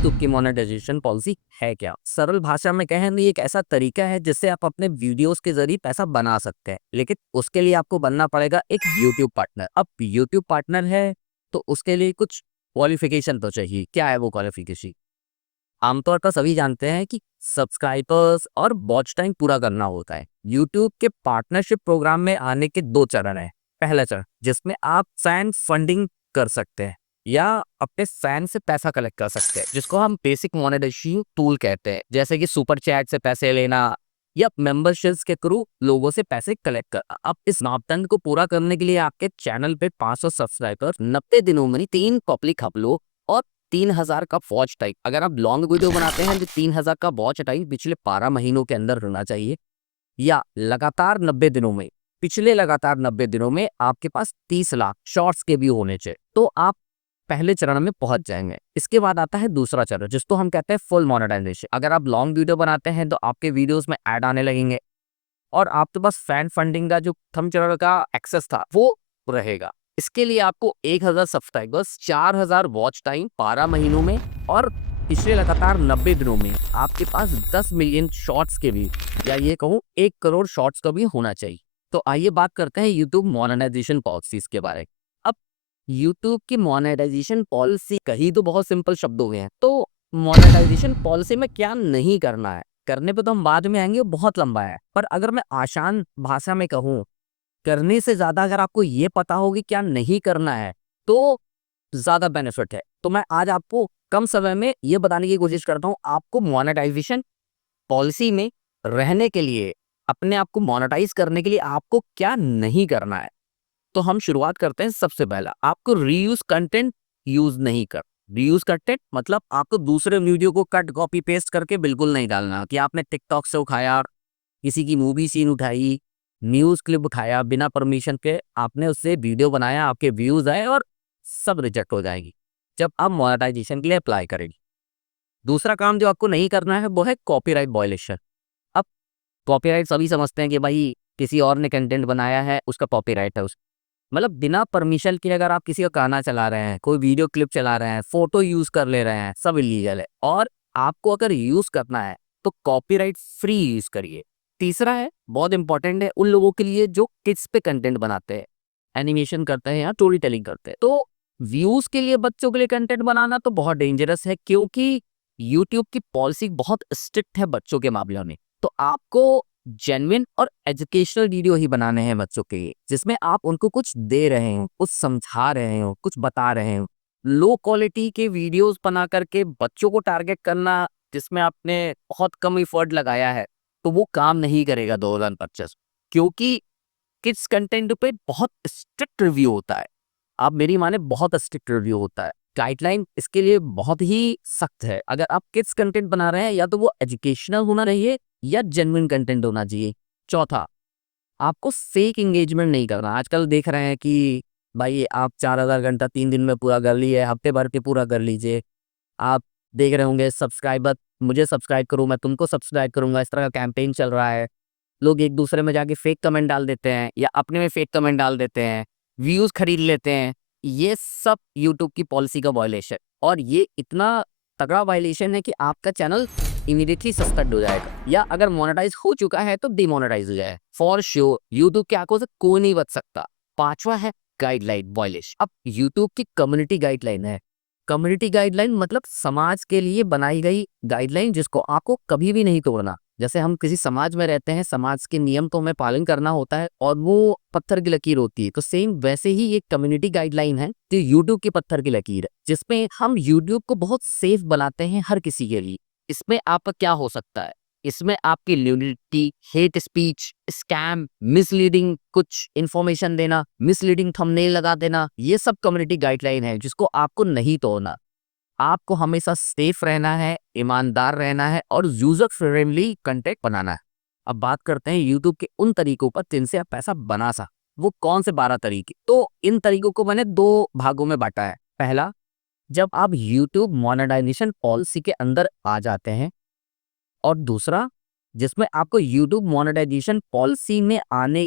YouTube की monetization policy है क्या? सरल भाषा में कहें तो ये एक ऐसा तरीका है जिससे आप अपने वीडियोस के ज़रिए पैसा बना सकते हैं। लेकिन उसके लिए आपको बनना पड़ेगा एक यूट्यूब पार्टनर। अब यूट्यूब पार्टनर है तो उसके लिए कुछ क्वालिफ़िकेशन तो चाहिए। क्या है वो क्वालिफ़िकेशन? आमतौर पर सभी जानते हैं कि सब्सक्राइबर्स और वॉच टाइम पूरा करना होता है। यूट्यूब के पार्टनरशिप प्रोग्राम में आने के 2 चरण हैं। पहला चरण जिसमें आप फैन फंडिंग कर सकते हैं या अपने फैन से पैसा कलेक्ट कर सकते हैं, जिसको हम बेसिक मोनेटाइजेशन टूल कहते हैं, जैसे कि सुपर चैट से पैसे लेना या मेंबरशिप्स के थ्रू लोगों से पैसे कलेक्ट करना। अब इस मापदंड को पूरा करने के लिए आपके चैनल पे 500 सब्सक्राइबर 90 दिनों में 3 पब्लिक अपलोड और 3000 का वॉच टाइम। अगर आप लॉन्ग वीडियो बनाते हैं तो 3000 का वॉच टाइम पिछले 12 महीनों के अंदर होना चाहिए या लगातार 90 दिनों में, पिछले लगातार 90 दिनों में आपके पास 30 लाख शॉर्ट्स के व्यू होने चाहिए, तो आप पहले चरण में पहुंच जाएंगे। इसके बाद आता है दूसरा चरण जिसको हम कहते हैं फुल मोनेटाइजेशन। अगर आप लॉन्ग वीडियो बनाते हैं तो आपके वीडियोस में ऐड आने लगेंगे और आपके पास फैन फंडिंग का जो थंब चरण का एक्सेस था वो रहेगा। इसके लिए आपको 1000 सब्सक्राइबर्स, 4000 वॉच टाइम 12 महीनों में और पिछले लगातार 90 दिनों में आपके पास 10 मिलियन शॉर्ट्स के भी या ये कहूँ 1 करोड़ शॉर्ट्स का भी होना चाहिए। तो आइए बात करते हैं यूट्यूब मोनेटाइजेशन पॉलिसीज के बारे में। अब यूट्यूब की मोनेटाइजेशन पॉलिसी कही तो बहुत सिंपल शब्दों में है, तो मोनेटाइजेशन पॉलिसी में क्या नहीं करना है, करने पे तो हम बाद में आएंगे, वो बहुत लंबा है। पर अगर मैं आसान भाषा में कहूँ, करने से ज़्यादा अगर आपको ये पता हो कि क्या नहीं करना है, तो ज़्यादा बेनिफिट है। तो मैं आज आपको कम समय में ये बताने की कोशिश करता हूँ, आपको मोनेटाइजेशन पॉलिसी में रहने के लिए, अपने आप को मोनेटाइज़ करने के लिए आपको क्या नहीं करना है। तो हम शुरुआत करते हैं। सबसे पहला, आपको रीयूज़ कंटेंट यूज़ नहीं कर। रीयूज़ कंटेंट मतलब आपको दूसरे वीडियो को कट, कॉपी, पेस्ट करके बिल्कुल नहीं डालना कि आपने टिकटॉक से उठाया, किसी की मूवी सीन उठाई, न्यूज़ क्लिप उठाया, बिना परमिशन के आपने उससे वीडियो बनाया, आपके व्यूज़ आए और सब रिजेक्ट हो जाएगी, जब आप मोनेटाइजेशन के लिए अप्लाई करेंगे। दूसरा काम जो आपको नहीं करना है वो है कॉपीराइट वायलेशन। अब कॉपीराइट सभी समझते हैं कि भाई किसी और ने कंटेंट बनाया है, उसका कॉपीराइट है। उस मतलब बिना परमिशन के अगर आप किसी का गाना चला रहे हैं, कोई वीडियो क्लिप चला रहे हैं, फोटो यूज़ कर ले रहे हैं, सब इलीगल है। और आपको अगर यूज़ करना है तो कॉपीराइट फ्री यूज़ करिए। तीसरा है, बहुत इंपॉर्टेंट है उन लोगों के लिए जो किड्स पे कंटेंट बनाते हैं, एनिमेशन करते हैं या स्टोरी टेलिंग करते हैं। तो व्यूज़ के लिए बच्चों के लिए कंटेंट बनाना तो बहुत डेंजरस है, क्योंकि यूट्यूब की पॉलिसी बहुत स्ट्रिक्ट है बच्चों के मामले में। तो आपको जेन्युइन और एजुकेशनल वीडियो ही बनाने हैं बच्चों के लिए, जिसमें आप उनको कुछ दे रहे हो, कुछ समझा रहे हो, कुछ बता रहे हो। लो क्वालिटी के वीडियोस बना करके बच्चों को टारगेट करना, जिसमें आपने बहुत कम एफर्ट लगाया है, तो वो काम नहीं करेगा 2025, क्योंकि किड्स कंटेंट पे बहुत स्ट्रिक्ट रिव्यू होता है। आप मेरी माने, बहुत स्ट्रिक्ट रिव्यू होता है। गाइडलाइन इसके लिए बहुत ही सख्त है। अगर आप किड्स कंटेंट बना रहे हैं या तो वो एजुकेशनल होना चाहिए या जेन्युइन कंटेंट होना चाहिए। चौथा, आपको फेक एंगेजमेंट नहीं करना। आजकल देख रहे हैं कि भाई आप 4000 घंटा 3 दिन में पूरा कर लिए, हफ्ते भर के पूरा कर लीजिए। आप देख रहे होंगे सब्सक्राइबर, मुझे सब्सक्राइब करो मैं तुमको सब्सक्राइब करूँगा, इस तरह का कैंपेन चल रहा है। लोग एक दूसरे में जाके फेक कमेंट डाल देते हैं या अपने में फेक कमेंट डाल देते हैं, व्यूज़ खरीद लेते हैं। ये सब यूट्यूब की पॉलिसी का वायलेशन, और ये इतना तगड़ा वायलेशन है कि आपका चैनल इमीडिएटली सस्पेंड हो जाएगा या अगर मोनेटाइज हो चुका है तो डिमोनेटाइज हो जाए फॉर श्योर। यूट्यूब की आंखों से कोई नहीं बच सकता। पांचवा है गाइडलाइन वायलेशन। अब यूट्यूब की कम्युनिटी गाइडलाइन है। कम्युनिटी गाइडलाइन मतलब समाज के लिए बनाई गई गाइडलाइन, जिसको आपको कभी भी नहीं तोड़ना। जैसे हम किसी समाज में रहते हैं, समाज के नियम तो हमें पालन करना होता है और वो पत्थर की लकीर होती है। तो सेम वैसे ही ये कम्युनिटी गाइडलाइन है जो यूट्यूब की पत्थर की लकीर है, जिसमें हम यूट्यूब को बहुत सेफ बनाते हैं हर किसी के लिए। इसमें आपका क्या हो सकता है? इसमें आपकी nudity, hate speech, scam, misleading कुछ इन्फॉर्मेशन देना, मिसलीडिंग थंबनेल लगा देना, ये सब कम्युनिटी गाइडलाइन है जिसको आपको नहीं तोड़ना। आपको हमेशा सेफ रहना है, ईमानदार रहना है और यूजर फ्रेंडली कंटेंट बनाना है। अब बात करते हैं यूट्यूब के उन तरीकों पर जिनसे आप पैसा बना सकते। वो कौन से 12 तरीके? तो इन तरीकों को मैंने 2 भागों में बांटा है। पहला, जब आप यूट्यूब मोनेटाइजेशन पॉलिसी के अंदर आ जाते हैं, और दूसरा, जिसमें आपको यूट्यूब मोनेटाइजेशन पॉलिसी में आने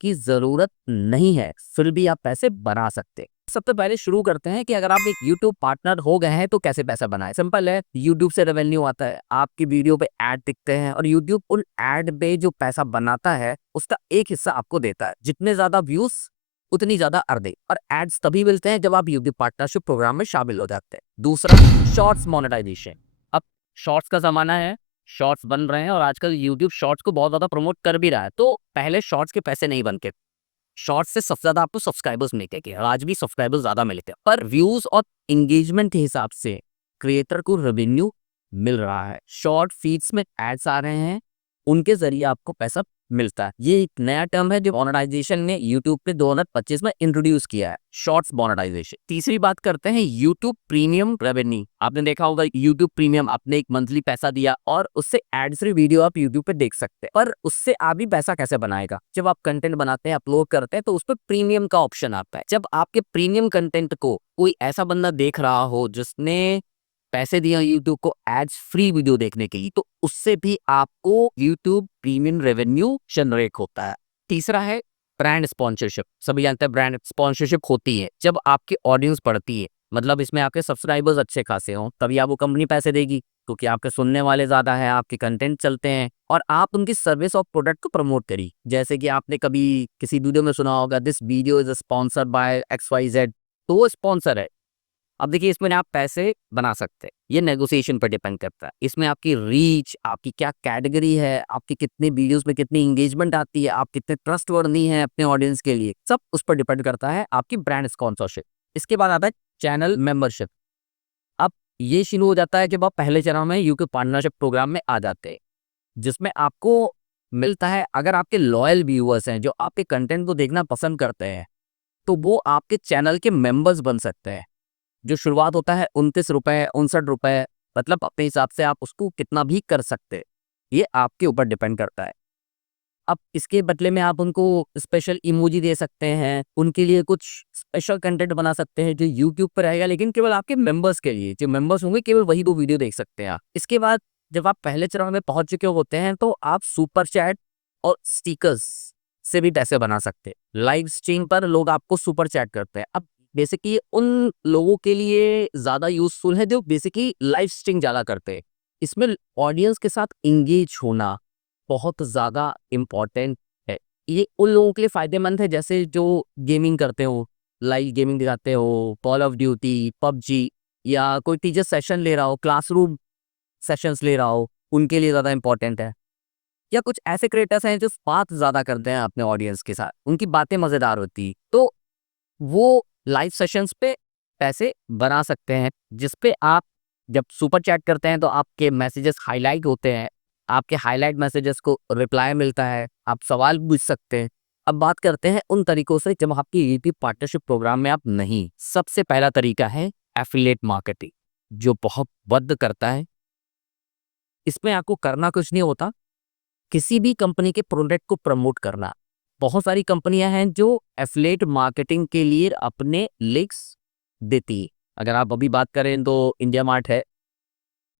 की ज़रूरत नहीं है, फिर भी आप पैसे बना सकते हैं। सबसे पहले शुरू करते हैं कि अगर आप एक YouTube पार्टनर हो गए हैं तो कैसे पैसा बनाएं। सिंपल है, YouTube से रेवेन्यू आता है, आपकी वीडियो पे ऐड दिखते हैं और YouTube उन ऐड पे जो पैसा बनाता है उसका एक हिस्सा आपको देता है। जितने ज्यादा व्यूज उतनी ज्यादा अर्निंग, और एड्स तभी मिलते हैं जब आप YouTube पार्टनरशिप प्रोग्राम में शामिल हो जाते हैं। दूसरा, शॉर्ट्स मोनेटाइजेशन। अब शॉर्ट्स का जमाना है, शॉर्ट्स बन रहे हैं और आजकल YouTube शॉर्ट्स को बहुत ज्यादा प्रमोट कर भी रहा है। तो पहले शॉर्ट्स के पैसे नहीं बनते, शॉर्ट्स से सबसे ज़्यादा आपको सब्सक्राइबर्स मिलते हैं, आज भी सब्सक्राइबर्स ज़्यादा मिलते हैं, पर व्यूज़ और एंगेजमेंट के हिसाब से क्रिएटर को रेवेन्यू मिल रहा है। शॉर्ट फीड्स में एड्स आ रहे हैं, उनके ज़रिए आपको पैसा मिलता है। ये एक नया टर्म है जो मोनेटाइजेशन ने यूट्यूब पे 2025 में इंट्रोड्यूस किया है, शॉर्ट्स मोनेटाइजेशन। तीसरी बात करते हैं यूट्यूब प्रीमियम रेवेन्यू। आपने देखा होगा यूट्यूब प्रीमियम, आपने एक मंथली पैसा दिया और उससे एड फ्री वीडियो आप यूट्यूब पे देख सकते हैं। पर उससे आप भी पैसा कैसे बनाएगा? जब आप कंटेंट बनाते हैं, अपलोड करते हैं, तो उस पर प्रीमियम का ऑप्शन आता है। जब आपके प्रीमियम कंटेंट को कोई ऐसा बंदा देख रहा हो जिसने पैसे दिए यूट्यूब को एड्स फ्री वीडियो देखने के लिए, तो उससे भी आपको यूट्यूब प्रीमियम रेवेन्यू जनरेट होता है। तीसरा है ब्रांड स्पॉन्सरशिप। सभी जानते हैं ब्रांड स्पॉन्सरशिप होती है जब आपकी ऑडियंस बढ़ती है, मतलब इसमें आपके सब्सक्राइबर्स अच्छे खासे हों, तभी आपको कंपनी पैसे देगी, क्योंकि आपके सुनने वाले ज्यादा हैं, आपके कंटेंट चलते हैं और आप उनकी सर्विस और प्रोडक्ट को प्रमोट करी। जैसे कि आपने कभी किसी वीडियो में सुना होगा, this video is sponsored by XYZ, तो वो स्पॉन्सर है। अब देखिए, इसमें आप पैसे बना सकते हैं, ये नेगोशिएशन पर डिपेंड करता है। इसमें आपकी रीच, आपकी क्या कैटेगरी है, आपकी कितने वीडियोस में कितनी एंगेजमेंट आती है, आप कितने ट्रस्टवर्दी हैं अपने ऑडियंस के लिए, सब उस पर डिपेंड करता है आपकी ब्रांड स्पॉन्सरशिप। इसके बाद आता है चैनल मेंबरशिप। अब ये शुरू हो जाता है जब आप पहले चरण में यूट्यूब पार्टनरशिप प्रोग्राम में आ जाते हैं, जिसमें आपको मिलता है, अगर आपके लॉयल व्यूअर्स हैं जो आपके कंटेंट को देखना पसंद करते हैं, तो वो आपके चैनल के मेंबर्स बन सकते हैं। जो शुरुआत होता है 29 रुपए, 59 रुपए, मतलब अपने हिसाब से आप उसको कितना भी कर सकते हैं, ये आपके ऊपर डिपेंड करता है। अब इसके बदले में आप उनको स्पेशल इमोजी दे सकते हैं, उनके लिए कुछ स्पेशल कंटेंट बना सकते हैं जो यूट्यूब पर रहेगा, लेकिन केवल आपके मेंबर्स के लिए। जो मेंबर्स होंगे केवल वही वो वीडियो देख सकते हैं आप। इसके बाद जब आप पहले चरण में पहुंच चुके होते हैं, तो आप सुपर चैट और स्टिकर्स से भी पैसे बना सकते हैं। लाइव स्ट्रीम पर लोग आपको सुपर चैट करते हैं। अब बेसिकली उन लोगों के लिए ज़्यादा यूजफुल है जो बेसिकली लाइव स्ट्रीम ज़्यादा करते हैं। इसमें ऑडियंस के साथ इंगेज होना बहुत ज़्यादा इम्पोर्टेंट है। ये उन लोगों के लिए फ़ायदेमंद है जैसे जो गेमिंग करते हो, लाइव गेमिंग दिखाते हो, कॉल ऑफ ड्यूटी, पबजी, या कोई टीचर सेशन ले रहा हो, क्लासरूम सेशंस ले रहा हो, उनके लिए ज़्यादा इम्पोर्टेंट है। या कुछ ऐसे क्रिएटर्स हैं जो बात ज़्यादा करते हैं अपने ऑडियंस के साथ, उनकी बातें मज़ेदार होती हैं, तो वो लाइव सेशंस पे पैसे बना सकते हैं, जिस पे आप जब सुपर चैट करते हैं तो आपके मैसेजेस हाइलाइट होते हैं, आपके हाइलाइट मैसेजेस को रिप्लाई मिलता है, आप सवाल पूछ सकते हैं। अब बात करते हैं उन तरीकों से जब आपकी यूट्यूब पार्टनरशिप प्रोग्राम में आप नहीं। सबसे पहला तरीका है एफिलिएट मार्केटिंग, जो बहुत वध करता है। इसमें आपको करना कुछ नहीं होता, किसी भी कंपनी के प्रोडक्ट को प्रमोट करना। बहुत सारी कंपनियां हैं जो एफिलिएट मार्केटिंग के लिए अपने लिंक्स देती है। अगर आप अभी बात करें तो इंडिया मार्ट है,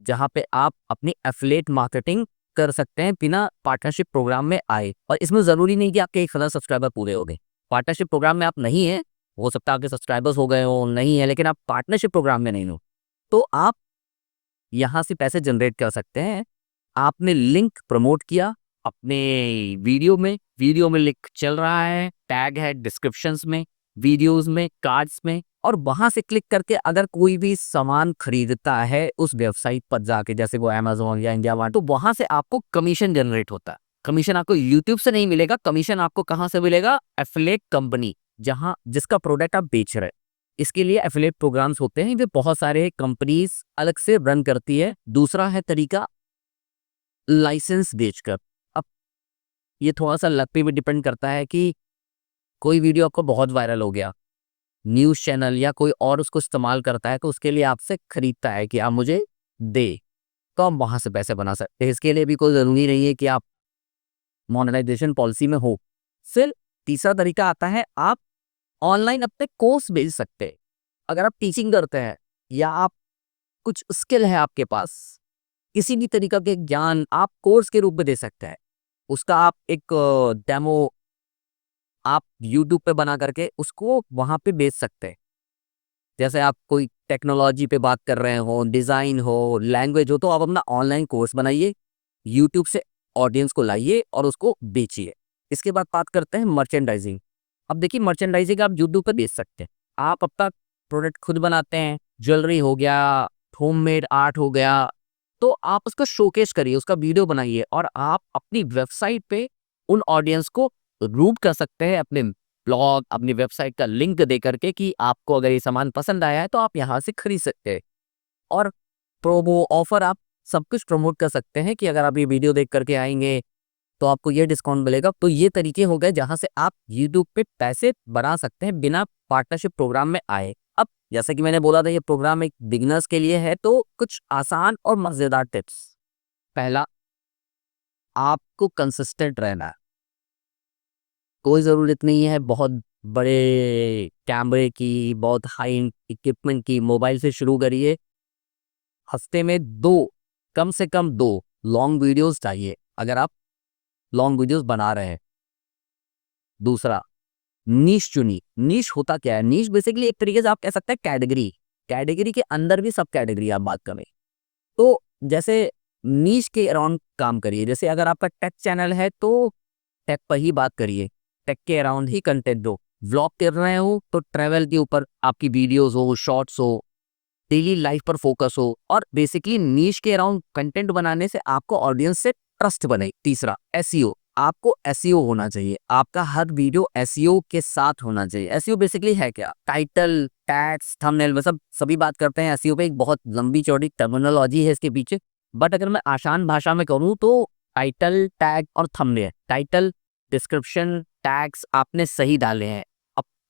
जहां पे आप अपनी एफिलिएट मार्केटिंग कर सकते हैं बिना पार्टनरशिप प्रोग्राम में आए। और इसमें ज़रूरी नहीं कि आपके 1,000 सब्सक्राइबर पूरे हो गए। पार्टनरशिप प्रोग्राम में आप नहीं है, हो सकता है आपके सब्सक्राइबर्स हो गए हो, नहीं है, लेकिन आप पार्टनरशिप प्रोग्राम में नहीं हो, तो आप यहाँ से पैसे जनरेट कर सकते हैं। आपने लिंक प्रमोट किया अपने वीडियो में लिंक चल रहा है, टैग है डिस्क्रिप्शंस में, वीडियोस में, कार्ड्स में, और वहां से क्लिक करके अगर कोई भी सामान खरीदता है उस वेबसाइट पर जाके, जैसे वो अमेज़न या इंडिया मार्ट, तो वहां से आपको कमीशन जनरेट होता है। कमीशन आपको यूट्यूब से नहीं मिलेगा, कमीशन आपको कहाँ से मिलेगा? एफिलिएट कंपनी, जहां जिसका प्रोडक्ट आप बेच रहे हैं। इसके लिए एफिलिएट प्रोग्राम्स होते हैं जो बहुत सारे कंपनीज अलग से रन करती है। दूसरा है तरीका लाइसेंस बेचकर। अब ये थोड़ा-सा लक पे भी डिपेंड करता है कि कोई वीडियो आपको बहुत वायरल हो गया, न्यूज़ चैनल या कोई और उसको इस्तेमाल करता है, तो उसके लिए आपसे खरीदता है कि आप मुझे दें, तो आप वहाँ से पैसे बना सकते हैं। इसके लिए भी कोई ज़रूरी नहीं है कि आप मोनेटाइजेशन पॉलिसी में हो। फिर तीसरा तरीका आता है, आप ऑनलाइन अपने कोर्स बेच सकते हैं। अगर आप टीचिंग करते हैं या आप कुछ स्किल है आपके पास, किसी भी तरीका के ज्ञान आप कोर्स के रूप में दे सकते हैं। उसका आप एक डेमो आप यूट्यूब पे बना करके उसको वहाँ पे बेच सकते हैं। जैसे आप कोई टेक्नोलॉजी पे बात कर रहे हो, डिज़ाइन हो, लैंग्वेज हो, तो आप अपना ऑनलाइन कोर्स बनाइए, यूट्यूब से ऑडियंस को लाइए और उसको बेचिए। इसके बाद बात करते हैं मर्चेंडाइजिंग। अब देखिए मर्चेंडाइजिंग आप यूट्यूब पे बेच सकते हैं। आप अपना प्रोडक्ट खुद बनाते हैं, ज्वेलरी हो गया, होममेड आर्ट हो गया, तो आप उसको शोकेस करिए, उसका वीडियो बनाइए और आप अपनी वेबसाइट पे उन ऑडियंस को रूट कर सकते हैं अपने ब्लॉग, अपनी वेबसाइट का लिंक दे करके कि आपको अगर ये सामान पसंद आया है तो आप यहाँ से खरीद सकते हैं। और प्रोमो ऑफर आप सब कुछ प्रमोट कर सकते हैं कि अगर आप ये वीडियो देख करके आएँगे तो आपको ये डिस्काउंट मिलेगा। तो ये तरीके हो गए जहाँ से आप यूट्यूब पे पैसे बना सकते हैं बिना पार्टनरशिप प्रोग्राम में आए। अब जैसा कि मैंने बोला था ये प्रोग्राम एक बिगिनर्स के लिए है, तो कुछ आसान और मज़ेदार टिप्स। पहला, आपको कंसिस्टेंट रहना है। कोई ज़रूरत नहीं है बहुत बड़े कैमरे की, बहुत हाई इक्विपमेंट की। मोबाइल से शुरू करिए। हफ्ते में 2, कम से कम 2 लॉन्ग वीडियोज़ चाहिए अगर आप लॉन्ग वीडियोज़ बना रहे हैं। दूसरा, नीश चुनी। नीश होता क्या है? नीश बेसिकली एक तरीके से आप कह सकते हैं कैटेगरी। कैटेगरी के अंदर भी सब कैटेगरी आप बात करें। तो जैसे नीश के अराउंड काम करिए। जैसे अगर आपका टेक चैनल है तो टेक पर ही बात करिए। टेक के अराउंड ही कंटेंट दो। व्लॉग कर रहे हो तो ट्रैवल के ऊपर आपकी वीडियोज़ हो, शॉर्ट्स हो, डेली लाइफ पर फोकस हो और बेसिकली नीश के अराउंड कंटेंट बनाने से आपको ऑडियंस से ट्रस्ट बने। तीसरा, एसईओ। आपको एसईओ होना चाहिए। आपका हर वीडियो एसईओ के साथ होना चाहिए। एसईओ बेसिकली है क्या? टाइटल, टैग्स, थंबनेल, में सब सभी बात करते हैं एसईओ पे। एक बहुत लंबी चौड़ी टर्मिनोलॉजी है इसके पीछे, बट अगर मैं आसान भाषा में कहूँ तो टाइटल, टैग और थंबनेल। टाइटल, डिस्क्रिप्शन, टैग्स आपने सही डाले हैं।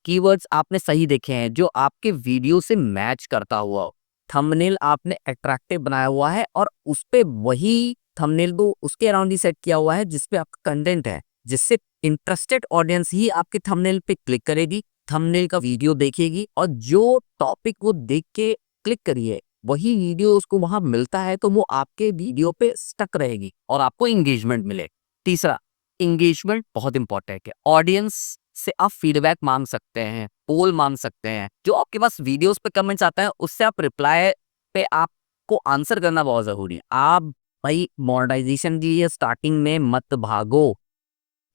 कीवर्ड्स आपने सही देखे हैं जो आपके वीडियो से मैच करता हुआ हो। थंबनेल आपने अट्रैक्टिव बनाया हुआ है और उस पे वही थंबनेल को उसके अराउंड ही सेट किया हुआ है जिस पे आपका कंटेंट है, जिससे इंटरेस्टेड ऑडियंस ही आपके थंबनेल पे क्लिक करेगी, थंबनेल का वीडियो देखेगी और जो टॉपिक वो देख के क्लिक करिए वही वीडियो उसको वहां मिलता है तो वो आपके वीडियो पे स्टक रहेगी और आपको इंगेजमेंट मिले। तीसरा, इंगेजमेंट बहुत इंपॉर्टेंट है। ऑडियंस से आप फीडबैक मांग सकते हैं, पोल मांग सकते हैं। जो आपके पास वीडियोस पे कमेंट्स आता है उससे आप रिप्लाई पे आपको आंसर करना बहुत जरूरी है। आप भाई मोनेटाइजेशन की ये स्टार्टिंग में मत भागो।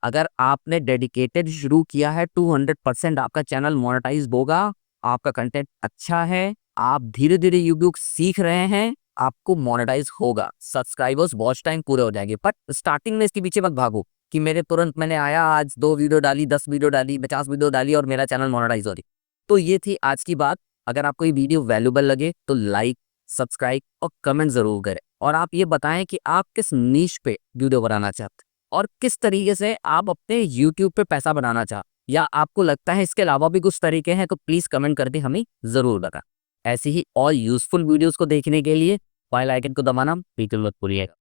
अगर आपने डेडिकेटेड शुरू किया है 200% आपका चैनल मोनेटाइज होगा। आपका कंटेंट अच्छा है, आप धीरे धीरे यूट्यूब सीख रहे हैं, आपको मोनेटाइज होगा, सब्सक्राइबर्स वॉच टाइम पूरे हो जाएंगे। बट स्टार्टिंग में इसके पीछे मत भागो कि मेरे तुरंत मैंने आया आज 2 वीडियो डाली, 10 वीडियो डाली, 50 वीडियो डाली और मेरा चैनल मोनेटाइज हो रही। तो ये थी आज की बात। अगर आपको ये वीडियो वैल्यूबल लगे तो लाइक, सब्सक्राइब और कमेंट जरूर करें और आप ये बताएं कि आप किस नीश पे वीडियो बनाना चाहते हैं और किस तरीके से आप अपने YouTube पे पैसा बनाना चाहते, या आपको लगता है इसके अलावा भी कुछ तरीके हैं तो प्लीज़ कमेंट करके हमें ज़रूर बताएं। ऐसी ही और यूज़फुल वीडियोज़ को देखने के लिए बेल आइकन को दबाना बिल्कुल मत भूलिएगा।